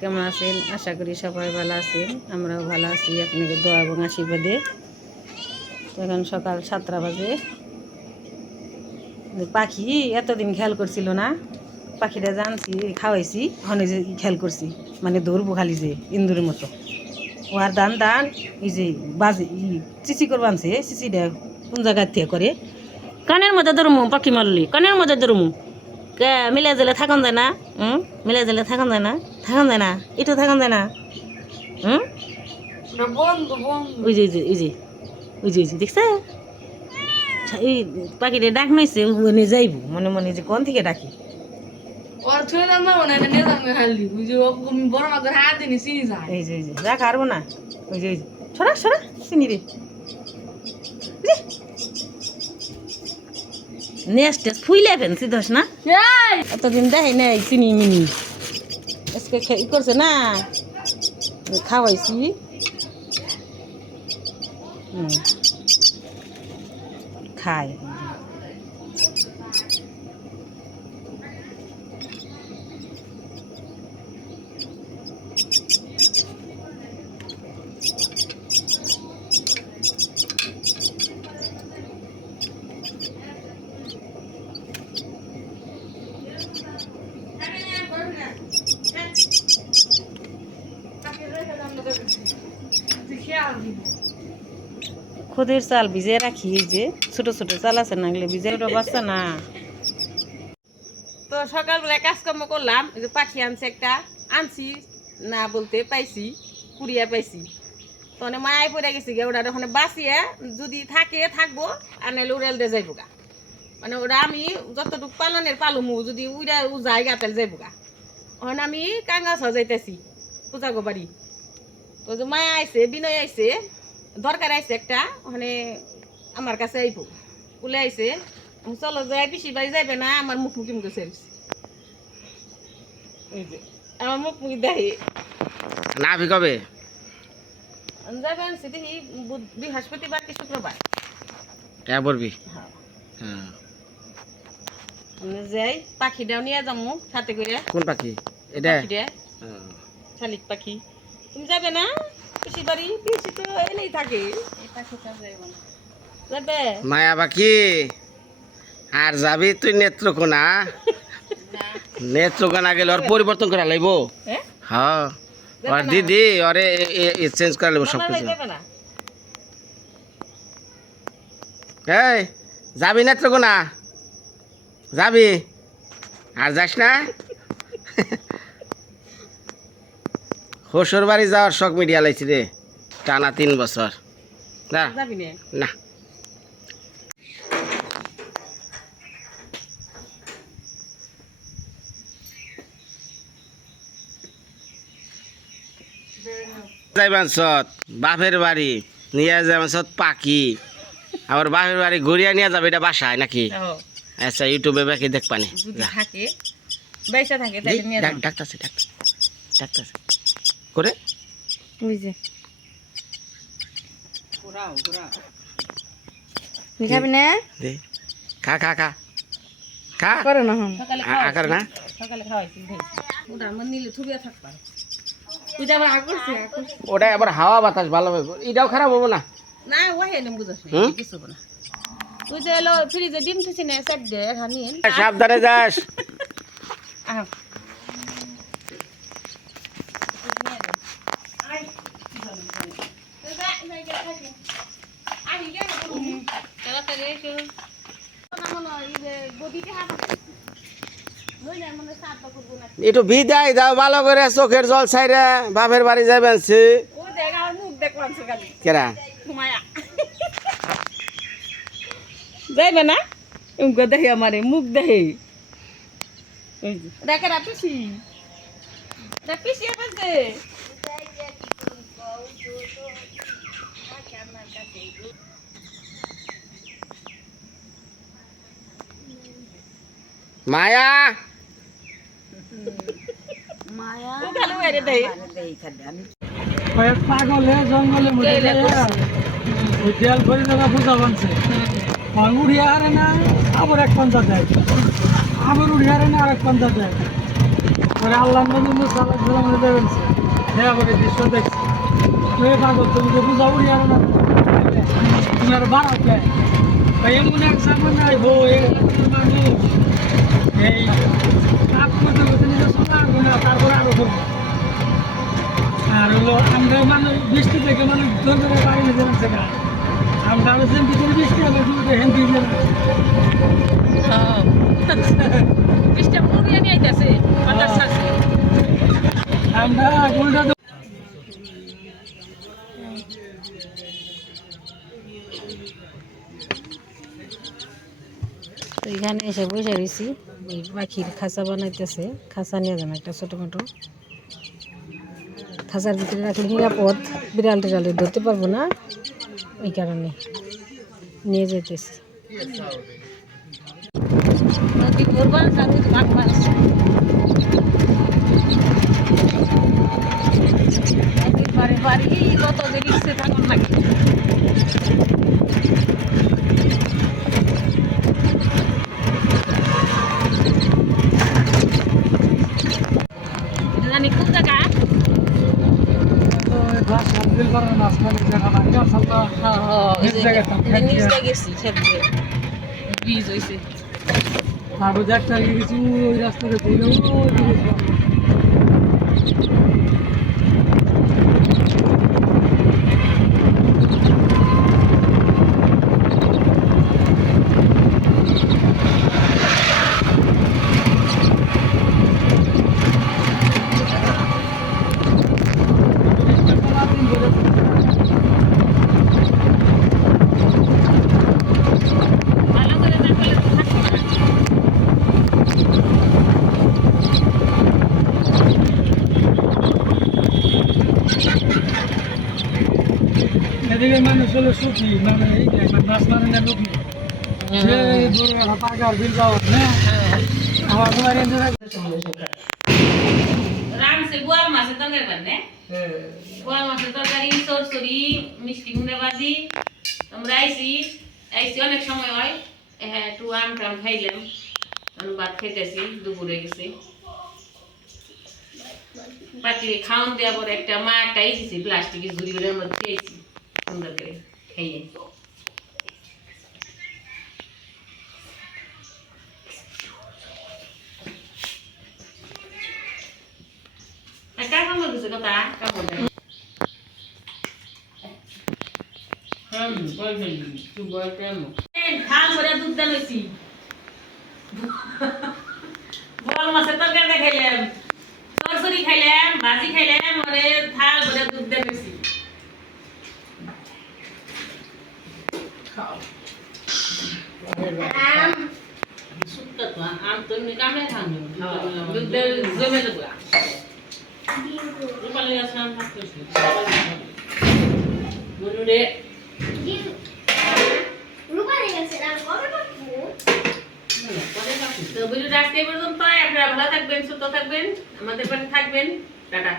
কেমন আছেন? আশা করি সবাই ভালো আছেন। আমরাও ভালো আছি আপনাদের দোয়া এবং আশীর্বাদে। এখন সকাল 7টা বাজে। পাখি এতদিন খেয়াল করছিল না, পাখিটা জানছি খাওয়াইছি, হনে যে খেয়াল করছি মানে ধরবো খালি যে ইন্দুরের মতো। ও আর দান দান এই যে বাজে চিচি করে বানছে, চিচিটা কোন জায়গার থেকে করে কানের মধ্যে ধরমু, পাখি মারলি কানের মধ্যে ধরমু। কে মিলে দিলে থাকুন যায় না? মিলে দিলে থাকুন যায় না? থাকুন যায় না, একটু থাকুন যায় না? ওই যে ওই যে ওই যে দেখছে এই পাখিটা ডাক নাইছে, মনে যাইব মনে মনে যে কোন থেকে ডাকি। এই যে রাখ হারবো না। ওই যে সরা সরা চিনি রে নেক্সট ফুইলে ফেলছি দোষ না, এতদিন দেখাই নাই চিনি মিনি আজকে করছে না, খাওয়াইছি। খায় খুদের চাল ভিজে রাখি, এই যে ছোট ছোট চাল আছে না, এগুলো ভিজে বাচ্চা না। তো সকালবেলায় কাজকর্ম করলাম, এই যে পাখি আনছে একটা, আনছি না বলতে পাইছি, কুড়িয়া পাইছি। তো মায়ায় পড়ে গেছি গে, ওটা ওখানে বাঁচিয়ে যদি থাকে থাকবো, আর নাহলে উড়াল দিয়ে যাইব গা। মানে ওরা আমি যতটুকু পালনের পালুমু, যদি উড়া যাই গা তাহলে যাইব গা। ওখানে আমি কাঙ্গাছ যাইতেছি পূজা গো বাড়ি। তো যে মায়া আইছে, বিনয় আইছে, দরকার আইছে একটা, ওখানে আমার কাছে আইব বলে আইছে, চলো যাই, পিসি বাড়ি যাইবে না, আমার মুখ মুখি মুখে সেরছি। এই যে আমার মুখ মুখি দেখি না ভি কবে যাবে আনছি দেখি বৃহস্পতিবার কি শুক্রবার বলবি। হ্যাঁ যাই, পাখিটাও নিয়ে যাবো সাথে করে। কোন পাখি এটা? শালিক পাখি। তুমি যাবে না পিসি বাড়ি? পিসি তো এলেই থাকে, যাবে মায়া পাখি। আর যাবি তুই নেত্রকোনা? নেত্রকোনা গেলে ওর পরিবর্তন করা লাগবো। হ্যাঁ ওর দিদি ওরে চেঞ্জ করা লাগবো সব কিছু। এই যাবি নেত্রকোনা? যাবি? আর যাস না? শ্বশুর বাড়ি যাওয়ার শখ মিডিয়া লাইছি রে, টানা 3 বছর। না না যাইবান সত বাপের বাড়ি নিয়ে যাবেন সত পাখি, আবার বাপের বাড়ি ঘুরিয়া নিয়ে যাবে, এটা বাসায় নাকি? আচ্ছা ইউটিউবে বাকি দেখ পানি ডাক্তারছে ডাক্তারছে করে খাবি না? খা খা খা খা করে না করে না সকালে খাওয়াইছি নিলে থুবিয়া থাকবা। ওটা আবার হাওয়া বাতাস ভালো হবে, এটাও খারাপ হবো না। না ওই বুঝাস কিছু না। তুই যে এলো ফ্রিজে ডিম থুছি না, সেট দে হানিন, সাবধানে যাস। একটু বিদায় দাও ভালো করে, চোখের জল ছাইরে বাপের বাড়ি যাবেন। কেরা যাইবে না দেখে আমার মুখ দেখে দেখে পিসি পিসি পাচ্ছে। মায়া পাগলে জঙ্গলে দেয়াল করে দেওয়া পূজা বানছে, উড়িয়ে হারে না আবার এক পঞ্চায়েত দেয়, আবার উড়িয়ে হারে না আর এক পঞ্চায়েত দেয়। পরে আল্লাহ নবী মুসা আলাইহিস সালামের দেখছে দেখা করে দৃশ্য দেখছি ওই পাগল তুমি তো বুঝা উড়ি আর না তুমি আর বাড়াতে এমন এক সামনে নাই হো এই মানুষ এই কাপ করতে করতে নিজে সোনা গুণা তারপরে আরো করবো আর হলো আমরা মানুষ বৃষ্টি থেকে মানুষ ধরে বাড়ি নিতে পারছে না আমরা আলোচনা ভিতরে বৃষ্টি হবে তুমি হেন দিয়ে বৃষ্টি মুড়িয়ে নিয়ে আইতেছে বাতাস ছাড়ছে আমরা গোলটা তো এখানে এসে বসে রয়েছি ওই পাখির খাঁচা বানাইতেছে খাঁচা নিয়ে যান একটা ছোটো মোটো খাঁচার ভিতরে রাখলে নিরাপদ বিড়াল টিড়ালে ধরতে পারবো না ওই কারণে নিয়ে যেতেছি নদী ঘুরবা সাথে মাছ মাছ নদীর পারে বাড়ি কত যে রিক্সে থাকুন নাকি জানি কোন জায়গা গ্লাস হালদিল করার মাছ মানে দেখা না কেউ সালটা নিজ গেছি খেতে ব্রিজ হয়েছে তারপর একটা গেছি ওই রাস্তাতে বললেও ভালো করে না করলে তো থাকবে না এদিকে মানুষ হলো সুখী মানে এই যে একবার মাছ মারে না লোক সে বড় পাকার বিল পাওয়া না আমার তোমার এনে রামসে গোয়াল মাছের তরকারি বাননে গোয়াল মাছের তরকারি সরসরি মিষ্টি কুমড়া ভাজি আমরা আইছি অনেক সময় হয় হ্যাঁ একটু আম টাম খাইলাম ভাত খাইতেছি দুপুরে গেছে পাটি খাওয়ান দেওয়া পরে একটা মা একটা দিয়েছি প্লাস্টিকের ঝুড়ি করে আমরা খেয়েছি সুন্দর করে খাইয়ে কাপড় দিছে কথা কাপড় দেয় ধান ভরে দুধ দেন হয়েছি বল মাছের তরকারি খাইলাম সরসরি খাইলাম ভাজি খাইলাম ওরে থাল ভরে দুধ দেন হয়েছি আম তো কামে খান দুধ জমে দেবো রূপালী আসলাম বলুরে তো ভিডিওটা আজকে এই পর্যন্ত আপনারা ভালো থাকবেন সুস্থ থাকবেন আমাদের পাশে থাকবেন টাটা